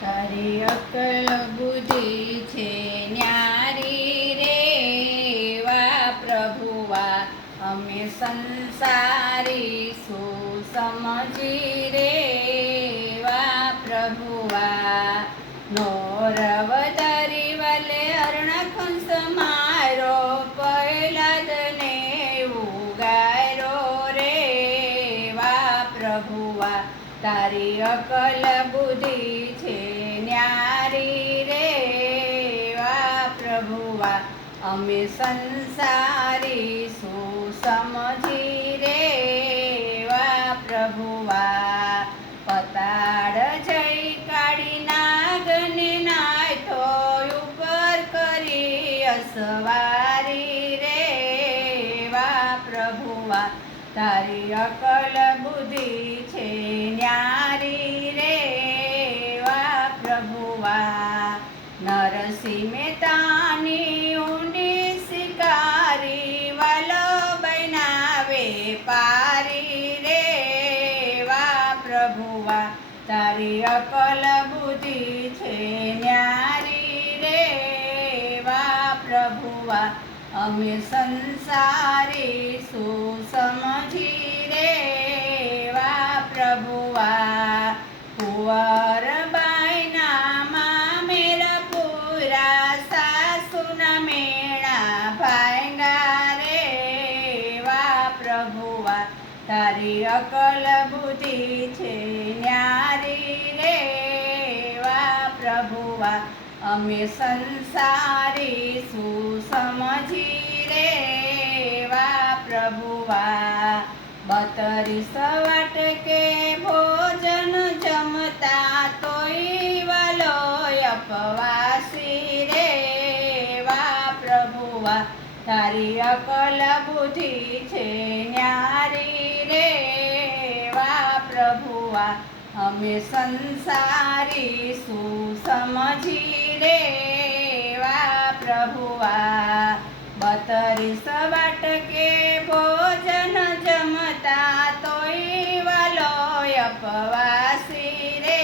તારી અકલ બુદ્ધિ છે ન્યારી રે વા પ્રભુવા અમે સંસારી શું સમજી રે વા પ્રભુવા નોરવતારી વલે અર્ણકંસ મારો પહેલાદને ઉગારો રે વા પ્રભુવા તારી અકલ બુદ્ધિ છે ન્યારી રે વા પ્રભુવા અમે સંસારી શું સમજી રે વા પ્રભુવા પતાળ જઈ કાઢી નાગને નાથો ઉપર કરી અસવારી રે વા પ્રભુવા તારી અકલ બુદ્ધિ છે ન્યારી રે વા પ્રભુવા નરસિંહ મહેતાની ઊંડી શિકારી વાલો બનાવે પારી રે વા પ્રભુવા તારી અકલ બુદ્ધિ છે ન્યારી રે વા પ્રભુવા અમે સંસારી શું સમજી રે વા પ્રભુવા કુંવર બાઈના મામેરા પૂરા સાસુના મેળા ભાંગા રે વા પ્રભુવા તારી અકલ બુદ્ધિ છે ન્યારી રે વા પ્રભુવા અમે સંસારી શું સમજી રે વા પ્રભુવા 32 વાટકે ભોજન જમતા તોય વાલો અપવાસી રે વા પ્રભુવા તારી અકલ બુદ્ધિ છે ન્યારી રે વા પ્રભુવા અમે સંસારી શું સમજી રે વા પ્રભુવા 32 વાટકે ભોજન જમતા તોય વાલો અપવાસી રે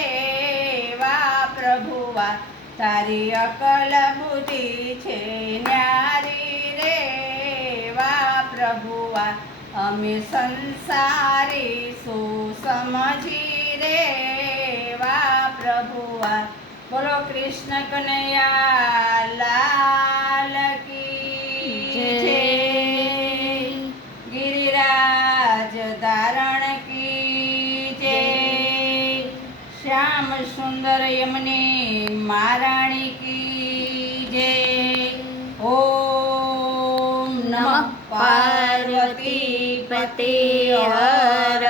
વા પ્રભુવા તારી અકલ બુદ્ધિ છે ન્યારી રે વા પ્રભુવા અમે સંસારી શું સમજી રે વા પ્રભુવા બોલો કૃષ્ણ કનૈયા લાલ કી જય ગિરિરાજ ધારણ કી જય શ્યામ સુંદર યમને મહારાણી કી જય ઓમ નમઃ પાર્વતી પતે હર